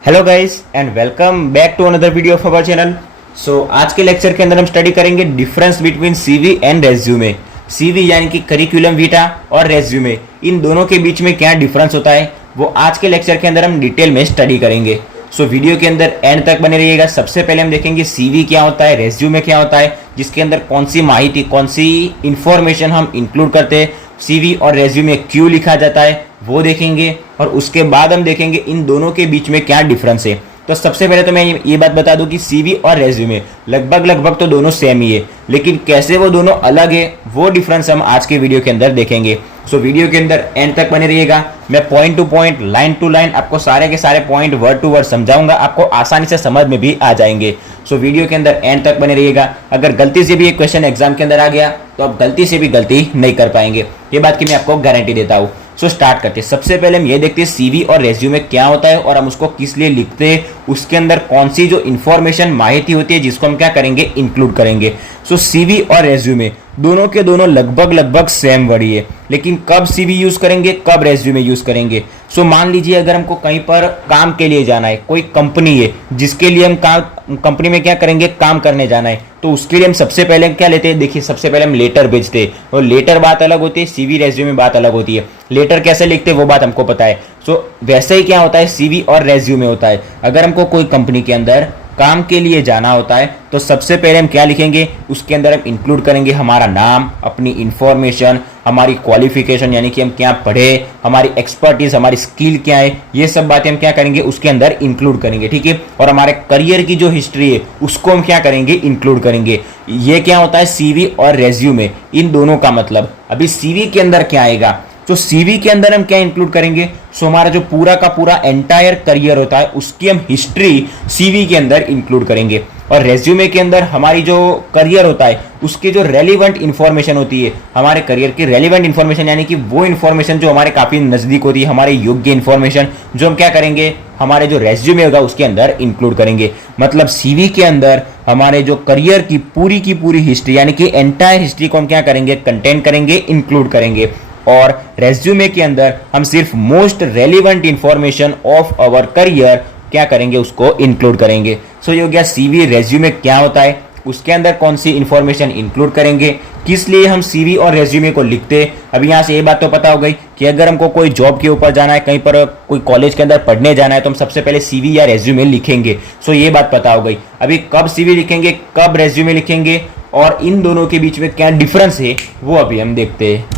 Hello guys and welcome back to another video of our channel. आज के lecture के अंदर हम स्टडी करेंगे difference between CV and resume. CV यानी कि करिकुलम वीटा और रेज्यूमे, इन दोनों के बीच में क्या डिफरेंस होता है वो आज के लेक्चर के अंदर हम डिटेल में स्टडी करेंगे। वीडियो के अंदर एंड तक बने रहिएगा। सबसे पहले हम देखेंगे सीवी क्या होता है, रेज्यूमे क्या होता है, जिसके अंदर कौन सी माहिती, कौन सी इंफॉर्मेशन हम इंक्लूड करते हैं, सीवी और रेज्यूमे क्यों लिखा जाता है वो देखेंगे, और उसके बाद हम देखेंगे इन दोनों के बीच में क्या डिफरेंस है। तो सबसे पहले तो मैं ये बात बता दूं कि सीवी और रेज्यूमे लगभग तो दोनों सेम ही है, लेकिन कैसे वो दोनों अलग है वो डिफरेंस हम आज के वीडियो के अंदर देखेंगे। वीडियो के अंदर एंड तक बने रहिएगा। मैं point to point, line to line आपको सारे के सारे पॉइंट वर्ड टू वर्ड समझाऊंगा, आपको आसानी से समझ में भी आ जाएंगे। वीडियो के अंदर एंड तक बने रहिएगा। अगर गलती से भी एक क्वेश्चन एग्जाम के अंदर आ गया तो आप गलती से भी गलती नहीं कर पाएंगे, ये बात की मैं आपको गारंटी देता हूँ। स्टार्ट करते हैं। सबसे पहले हम ये देखते हैं सीवी और रेज्यूमे क्या होता है और हम उसको किस लिए लिखते हैं, उसके अंदर कौन सी जो इंफॉर्मेशन माहिती होती है जिसको हम क्या करेंगे, इंक्लूड करेंगे। सीवी और रेज्यूमे दोनों के दोनों लगभग सेम वर्ड है, लेकिन कब सीवी यूज करेंगे, कब रेज्यूमे यूज करेंगे। मान लीजिए अगर हमको कहीं पर काम के लिए जाना है, कोई कंपनी है जिसके लिए हम कंपनी में क्या करेंगे, काम करने जाना है, तो उसके लिए हम सबसे पहले क्या लेते हैं, देखिए सबसे पहले हम लेटर भेजते हैं, और लेटर बात अलग होती है, सीवी रेज्यूमे बात अलग होती है। लेटर कैसे लिखते हैं वो बात हमको पता है। वैसे ही क्या होता है, सीवी और रेज्यूमे होता है। अगर हमको कोई कंपनी के अंदर काम के लिए जाना होता है तो सबसे पहले हम क्या लिखेंगे, उसके अंदर हम इंक्लूड करेंगे हमारा नाम, अपनी इंफॉर्मेशन, हमारी क्वालिफिकेशन यानी कि हम क्या पढ़े, हमारी एक्सपर्टीज, हमारी स्किल क्या है, ये सब बातें हम क्या करेंगे उसके अंदर इंक्लूड करेंगे, ठीक है। और हमारे करियर की जो हिस्ट्री है उसको हम क्या करेंगे, इंक्लूड करेंगे। ये क्या होता है सीवी और रेज्यूमे, इन दोनों का मतलब। अभी सीवी के अंदर क्या आएगा, सीवी के अंदर हम क्या इंक्लूड करेंगे, हमारा जो पूरा का पूरा एंटायर करियर होता है उसकी हम हिस्ट्री सीवी के अंदर इंक्लूड करेंगे। और रेज्यूमे के अंदर हमारी जो करियर होता है उसके जो रेलिवेंट इंफॉर्मेशन होती है, हमारे करियर की रेलिवेंट इंफॉर्मेशन यानी कि वो इंफॉर्मेशन जो हमारे काफी नजदीक होती है, हमारे योग्य इंफॉर्मेशन, जो हम क्या करेंगे हमारे जो रेज्यूमे होगा उसके अंदर इंक्लूड करेंगे। मतलब सीवी के अंदर हमारे जो करियर की पूरी हिस्ट्री यानी कि एंटायर हिस्ट्री को हम क्या करेंगे, कंटेन करेंगे, इंक्लूड करेंगे। और रेज्यूमे के अंदर हम सिर्फ most relevant information of our career क्या करेंगे, उसको इंक्लूड करेंगे। ये हो गया सीवी रेज्यूमे क्या होता है, उसके अंदर कौन सी इंफॉर्मेशन इंक्लूड करेंगे, किस लिए हम सीवी और रेज्यूमे को लिखते हैं। अभी यहां से ये बात तो पता हो गई कि अगर हमको कोई जॉब के ऊपर जाना है, कहीं पर कोई कॉलेज के अंदर पढ़ने जाना है, तो हम सबसे पहले सीवी या रेज्यूमे लिखेंगे। ये बात पता हो गई। अभी कब सीवी लिखेंगे, कब रेज्यूमे लिखेंगे, और इन दोनों के बीच में क्या डिफरेंस है वो अभी हम देखते हैं।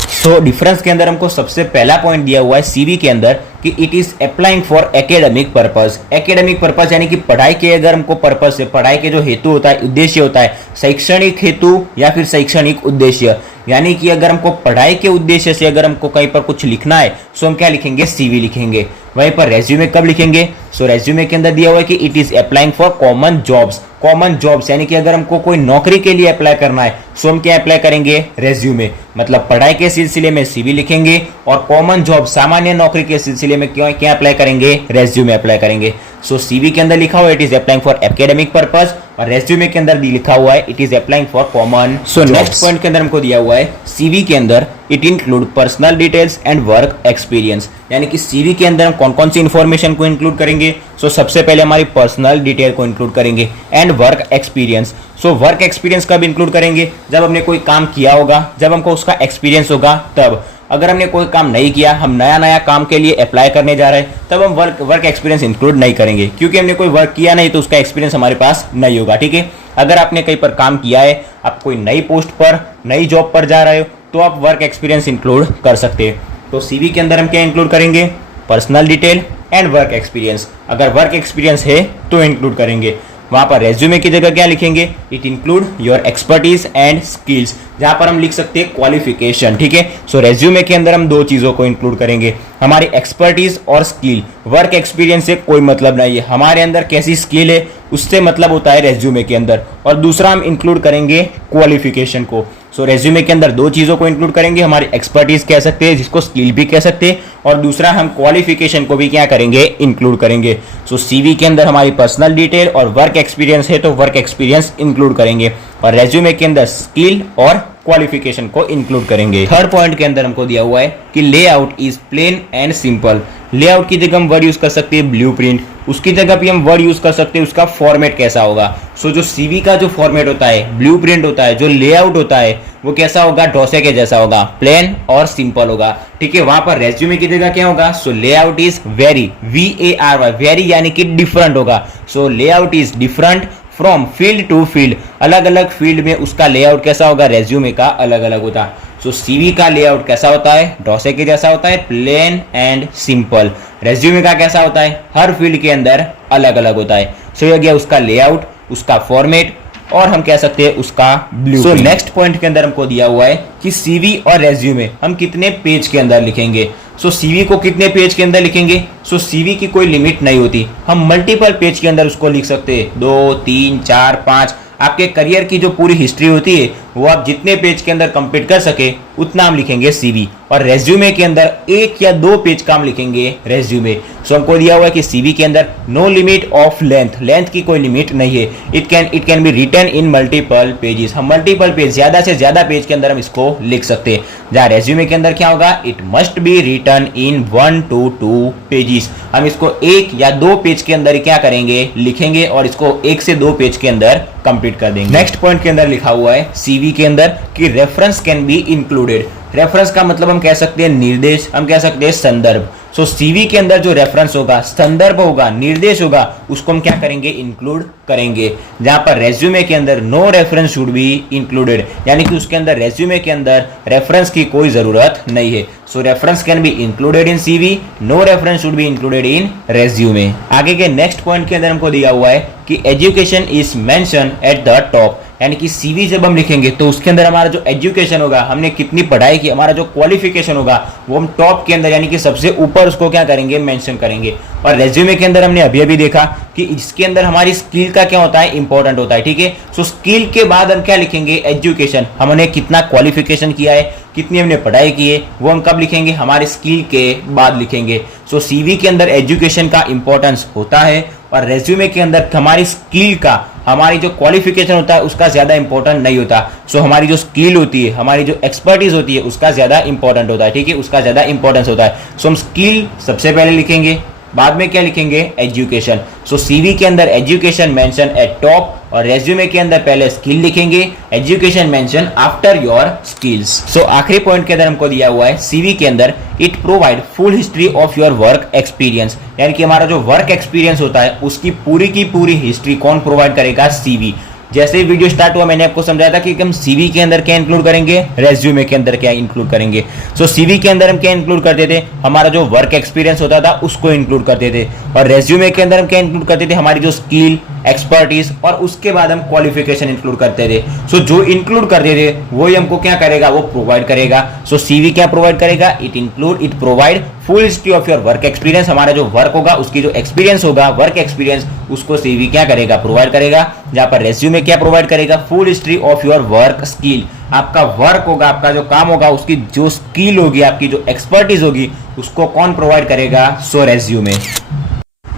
डिफरेंस के अंदर हमको सबसे पहला पॉइंट दिया हुआ है सीवी के अंदर कि it is applying for academic purpose. Academic purpose यानी कि पढ़ाई के अगर हमको पर्पस है, पढ़ाई के जो हेतु होता है, उद्देश्य होता है, शैक्षणिक हेतु या फिर शैक्षणिक उद्देश्य, यानी कि अगर हमको पढ़ाई के उद्देश्य से अगर हमको कहीं पर कुछ लिखना है तो हम क्या लिखेंगे, सीवी लिखेंगे। वहीं पर रेज्यूमे कब लिखेंगे, रेज्यूमे के अंदर दिया हुआ है कि it is applying for common jobs. Common jobs यानी कि अगर हमको कोई नौकरी के लिए अप्लाई करना है तो हम क्या अप्लाई करेंगे, रेज्यूमे। मतलब पढ़ाई के सिलसिले में सीवी लिखेंगे और कॉमन जॉब सामान्य नौकरी के सिलसिले में क्या अप्लाई करेंगे, रेज्यूमे अप्लाई करेंगे। सीवी के अंदर लिखा हुआ है it is applying for academic purpose, और रेज्यूमे के अंदर भी लिखा हुआ है it is applying for common. Next point के अंदर हमको दिया हुआ है सीवी के अंदर it include personal details and work experience, यानी कि सीवी के अंदर हम कौन कौन सी इंफॉर्मेशन को इंक्लूड करेंगे। सबसे पहले हमारी पर्सनल डिटेल को इंक्लूड करेंगे and work experience. Work experience कब इंक्लूड करेंगे, जब हमने कोई काम किया होगा, जब हमको उसका एक्सपीरियंस होगा तब। अगर हमने कोई काम नहीं किया, हम नया काम के लिए अप्लाई करने जा रहे हैं, तब हम वर्क एक्सपीरियंस इंक्लूड नहीं करेंगे, क्योंकि हमने कोई वर्क किया नहीं तो उसका एक्सपीरियंस हमारे पास नहीं होगा, ठीक है। अगर आपने कहीं पर काम किया है, आप कोई नई पोस्ट पर, नई जॉब पर जा रहे हो, तो आप वर्क एक्सपीरियंस इंक्लूड कर सकते हैं। सीवी के अंदर हम क्या इंक्लूड करेंगे, personal detail and work experience. अगर वर्क एक्सपीरियंस है तो इंक्लूड करेंगे। वहां पर रेज्यूमे की जगह क्या लिखेंगे, it include your expertise and skills, जहां पर हम लिख सकते हैं क्वालिफिकेशन, ठीक है। रेज्यूमे के अंदर हम दो चीजों को इंक्लूड करेंगे, हमारी एक्सपर्टीज और स्किल। वर्क एक्सपीरियंस से कोई मतलब नहीं है, हमारे अंदर कैसी स्किल है उससे मतलब होता है रेज्यूमे के अंदर। और दूसरा हम इंक्लूड करेंगे क्वालिफिकेशन को। रेज्यूमे के अंदर दो चीजों को इंक्लूड करेंगे, हमारी एक्सपर्टीज कह सकते हैं, जिसको स्किल भी कह सकते हैं, और दूसरा हम क्वालिफिकेशन को भी क्या करेंगे, इंक्लूड करेंगे। सीवी के अंदर हमारी पर्सनल डिटेल और वर्क एक्सपीरियंस है तो वर्क एक्सपीरियंस इंक्लूड करेंगे, और रेज्यूमे के अंदर स्किल और क्वालिफिकेशन को इंक्लूड करेंगे। थर्ड पॉइंट के अंदर हमको दिया हुआ है कि layout is plain and simple, layout की जगह हम वर्ड यूज कर सकते हैं ब्लूप्रिंट, उसकी जगह पे हम वर्ड यूज कर सकते हैं उसका फॉर्मेट कैसा होगा। सो जो सीवी का जो फॉर्मेट होता है, ब्लूप्रिंट होता है, जो लेआउट होता है वो कैसा होगा, डोसे के जैसा होगा, प्लेन और सिंपल होगा, ठीक है। वहां पर रेज्यूमे की जगह क्या होगा, so layout is very, VARY, vary यानी कि डिफरेंट होगा। So layout is different from field to field, अलग अलग फील्ड में उसका लेआउट कैसा होगा, रेज्यूमे का अलग अलग होता। सो सीवी का लेआउट कैसा होता है, डोसे के जैसा होता है, प्लेन एंड सिंपल। रेज्यूमे का कैसा होता है, हर फील्ड के अंदर अलग अलग होता है। सो ये गया उसका लेआउट, उसका फॉर्मेट, और हम कह सकते हैं उसका ब्लू। सो नेक्स्ट पॉइंट के अंदर हमको दिया हुआ है कि सीवी और रेज्यूमे हम कितने पेज के अंदर लिखेंगे। सो सीवी को कितने पेज के अंदर लिखेंगे, सो सीवी की कोई लिमिट नहीं होती, हम मल्टीपल पेज के अंदर उसको लिख सकते हैं, 2, 3, 4, 5। आपके करियर की जो पूरी हिस्ट्री होती है वो आप जितने पेज के अंदर कंप्लीट कर सके उतना हम लिखेंगे सीवी, और रेज्यूमे के अंदर 1 या 2 पेज का हम लिखेंगे रेज्यूमे। सो हमको दिया हुआ है कि सीवी के अंदर no limit of length, length की कोई लिमिट नहीं है। It can be written in multiple pages, हम मल्टीपल पेज, ज्यादा से ज्यादा पेज के अंदर हम इसको लिख सकते हैं। जहां रेज्यूमे के अंदर क्या होगा, it must be written in 1 to 2 pages, हम इसको 1 या 2 पेज के अंदर क्या करेंगे, लिखेंगे, और इसको 1 से 2 पेज के अंदर कंप्लीट कर देंगे। नेक्स्ट पॉइंट के अंदर लिखा हुआ है सीवी के अंदर कि reference can be included. Reference का मतलब हम कह सकते हैं निर्देश, हम कह सकते हैं संदर्भ। सो सीवी के अंदर जो रेफरेंस होगा, संदर्भ होगा, निर्देश होगा, उसको हम क्या करेंगे, इंक्लूड करेंगे। जहां पर रेज्यूमे के अंदर no reference should be included, यानी कि उसके अंदर, रेज्यूमे के अंदर रेफरेंस की कोई जरूरत नहीं है। So reference can be included in CV, no reference should be included in resume. आगे के नेक्स्ट पॉइंट के अंदर हमको दिया हुआ है कि education is mention at the top, यानी कि सीवी जब हम लिखेंगे तो उसके अंदर हमारा जो एजुकेशन होगा, हमने कितनी पढ़ाई की, हमारा जो क्वालिफिकेशन होगा वो हम टॉप के अंदर यानी कि सबसे ऊपर उसको क्या करेंगे, मेंशन करेंगे। और रेज्यूमे के अंदर हमने अभी अभी देखा कि इसके अंदर हमारी स्किल का क्या होता है, इंपॉर्टेंट होता है, ठीक है। सो स्किल के बाद हम क्या लिखेंगे, एजुकेशन, हमने कितना क्वालिफिकेशन किया है, कितनी हमने पढ़ाई की है, वो हम कब लिखेंगे, हमारे स्किल के बाद लिखेंगे। सो सीवी के अंदर एजुकेशन का इंपॉर्टेंस होता है, और रेज्यूमे के अंदर हमारी स्किल का, हमारी जो क्वालिफिकेशन होता है उसका ज्यादा इंपॉर्टेंट नहीं होता। सो हमारी जो स्किल होती है, हमारी जो एक्सपर्टीज होती है उसका ज्यादा इंपॉर्टेंट होता है, ठीक है, उसका ज्यादा इंपॉर्टेंस होता है। सो हम स्किल सबसे पहले लिखेंगे, बाद में क्या लिखेंगे, एजुकेशन। सो सीवी के अंदर एजुकेशन मेंशन एट टॉप, और रेज्यूमे के अंदर पहले स्किल लिखेंगे, education mention after your skills. So आखिरी पॉइंट के अंदर हमको दिया हुआ है सीवी के अंदर, it provide full history of your work experience, यानी कि हमारा जो वर्क एक्सपीरियंस होता है उसकी पूरी की पूरी हिस्ट्री कौन प्रोवाइड करेगा, सीवी। जैसे ही वीडियो स्टार्ट हुआ मैंने आपको समझाया था कि हम सीवी के अंदर क्या इंक्लूड करेंगे, रेज्यूमे के अंदर क्या इंक्लूड करेंगे। सो सीवी के अंदर हम क्या इंक्लूड करते थे, हमारा जो वर्क एक्सपीरियंस होता था उसको इंक्लूड करते थे, और रेज्यूमे के अंदर हम क्या इंक्लूड करते थे, हमारी जो स्किल, एक्सपर्टीज, और उसके बाद हम क्वालिफिकेशन इंक्लूड करते थे। सो जो इंक्लूड करते थे वही हमको क्या करेगा, वो प्रोवाइड करेगा। सो सीवी क्या प्रोवाइड करेगा, it provide full history of your work experience, हमारा जो वर्क होगा उसकी जो एक्सपीरियंस होगा, वर्क एक्सपीरियंस, उसको सीवी क्या करेगा, प्रोवाइड करेगा। जहां पर रेज्यूमे क्या प्रोवाइड करेगा, full history of your work skill, आपका वर्क होगा, आपका जो काम होगा उसकी जो स्किल होगी, आपकी जो एक्सपर्टीज होगी, उसको कौन प्रोवाइड करेगा, सो रेज्यूमे।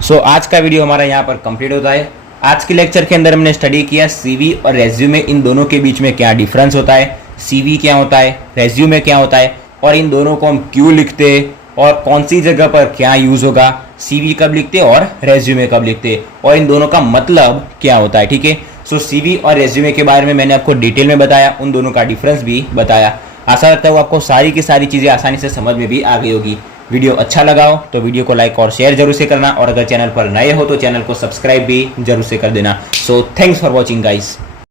सो आज का वीडियो हमारा यहाँ पर कंप्लीट होता है। आज के लेक्चर के अंदर हमने स्टडी किया सीवी और रेज्यूमे, इन दोनों के बीच में क्या डिफरेंस होता है, सीवी क्या होता है, रेज्यूमे क्या होता है, और इन दोनों को हम क्यों लिखते हैं, और कौन सी जगह पर क्या यूज होगा, सीवी कब लिखते हैं और रेज्यूमे कब लिखते हैं, और इन दोनों का मतलब क्या होता है, ठीक है। सो सीवी और रेज्यूमे के बारे में मैंने आपको डिटेल में बताया, उन दोनों का डिफरेंस भी बताया। आशा करता हूँ आपको सारी की सारी चीज़ें आसानी से समझ में भी आ गई होगी। वीडियो अच्छा लगा हो तो वीडियो को लाइक और शेयर जरूर से करना, और अगर चैनल पर नए हो तो चैनल को सब्सक्राइब भी जरूर से कर देना। So thanks for watching guys.